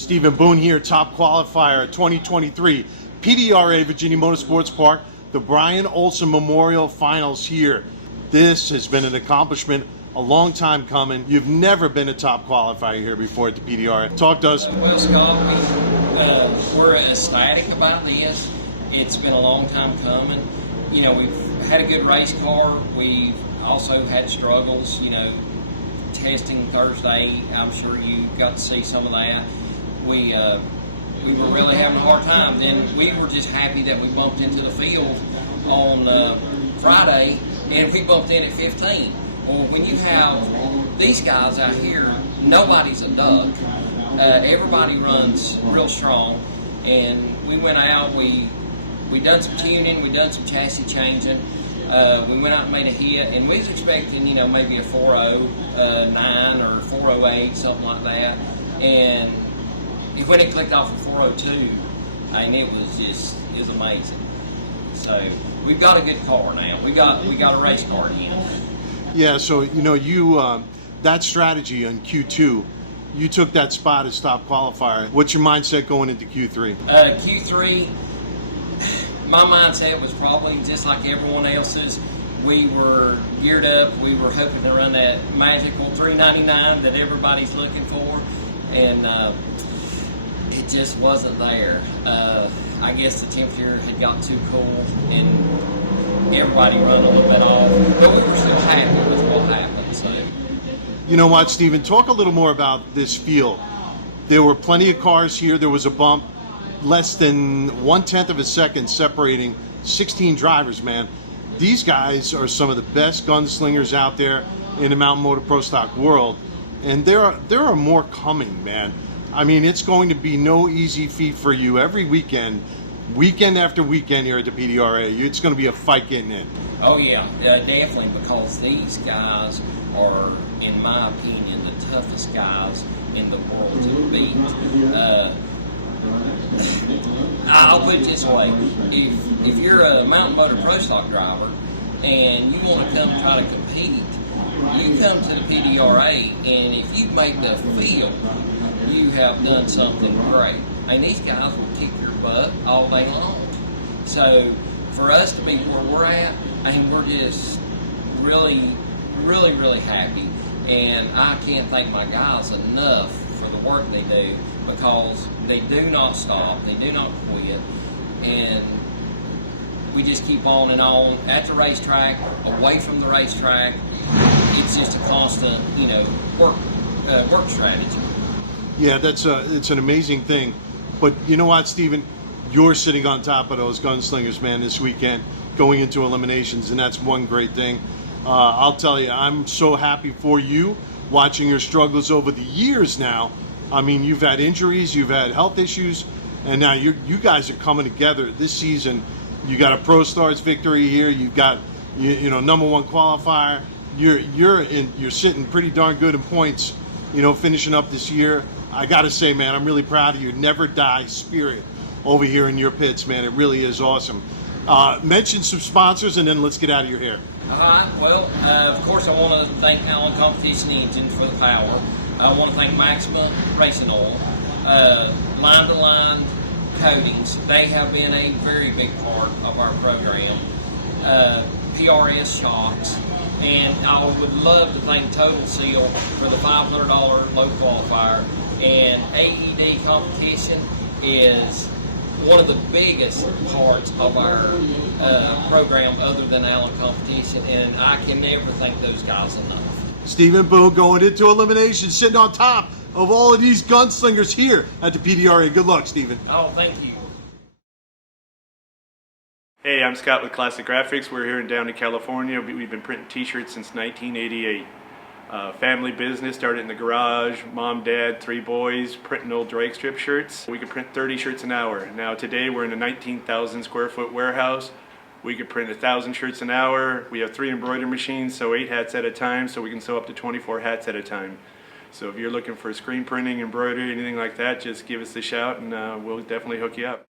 Stephen Boone here, top qualifier 2023 PDRA Virginia Motorsports Park, the Brian Olson Memorial Finals here. This has been an accomplishment, a long time coming. You've never been a top qualifier here before at the PDRA. Talk to us. Well, Scott, we're ecstatic about this. It's been a long time coming. You know, we've had a good race car. We've also had struggles, you know, testing Thursday. I'm sure you got to see some of that. We were really having a hard time. Then we were just happy that we bumped into the field on Friday, and we bumped in at 15. Well, when you have these guys out here, nobody's a duck. Everybody runs real strong, and we went out. We done some tuning. We done some chassis changing. We went out and made a hit, and we was expecting, you know, maybe a 409 or 408, something like that, and when it clicked off at 402, I mean, it was amazing. So we've got a good car now. We got a race car again. Yeah. So you know, that strategy on Q2, you took that spot as top qualifier. What's your mindset going into Q3? Q3, my mindset was probably just like everyone else's. We were geared up. We were hoping to run that magical 399 that everybody's looking for, and it just wasn't there. I guess the temperature had got too cool, and everybody run a little bit off. But we were still happy with what happened. So, you know what, Stephen? Talk a little more about this field. There were plenty of cars here. There was a bump, less than 1/10 of a second separating 16 drivers, man. These guys are some of the best gunslingers out there in the mountain motor pro stock world, and there are more coming, man. I mean, it's going to be no easy feat for you every weekend after weekend here at the PDRA. It's going to be a fight getting in. Oh yeah, definitely, because these guys are, in my opinion, the toughest guys in the world to beat. I'll put it this way: if you're a mountain motor pro stock driver and you want to come try to compete, you come to the PDRA, and if you make the field, you have done something great. I mean, these guys will kick your butt all day long. So for us to be where we're at, I mean, we're just really, really, really happy. And I can't thank my guys enough for the work they do, because they do not stop, they do not quit, and we just keep on and on at the racetrack, away from the racetrack. It's just a constant, you know, work strategy. Yeah, it's an amazing thing. But you know what, Stephen? You're sitting on top of those gunslingers, man, this weekend, going into eliminations, and that's one great thing. I'll tell you, I'm so happy for you, watching your struggles over the years now. I mean, you've had injuries, you've had health issues, and now you guys are coming together this season. You got a Pro Stars victory here. You've got you know, #1 qualifier. You're sitting pretty darn good in points, you know, finishing up this year. I gotta say, man, I'm really proud of your never die spirit over here in your pits, man. It really is awesome. Mention some sponsors, and then let's get out of your hair. All right. Well, of course, I want to thank Allen Competition Engine for the power. I want to thank Maxima Racing Oil, Line to Line Coatings. They have been a very big part of our program. PRS Shocks. And I would love to thank Total Seal for the $500 low qualifier. And AED Competition is one of the biggest parts of our program, other than Allen Competition, and I can never thank those guys enough. Stephen Boone going into elimination, sitting on top of all of these gunslingers here at the PDRA. Good luck, Stephen. Oh, thank you. Hey, I'm Scott with Classic Graphics. We're here in Downey, California. We've been printing t-shirts since 1988. Family business, started in the garage. Mom, dad, 3 boys, printing old drag strip shirts. We could print 30 shirts an hour. Now today we're in a 19,000 square foot warehouse. We could print 1,000 shirts an hour. We have 3 embroidery machines, so 8 hats at a time, so we can sew up to 24 hats at a time. So if you're looking for screen printing, embroidery, anything like that, just give us a shout, and we'll definitely hook you up.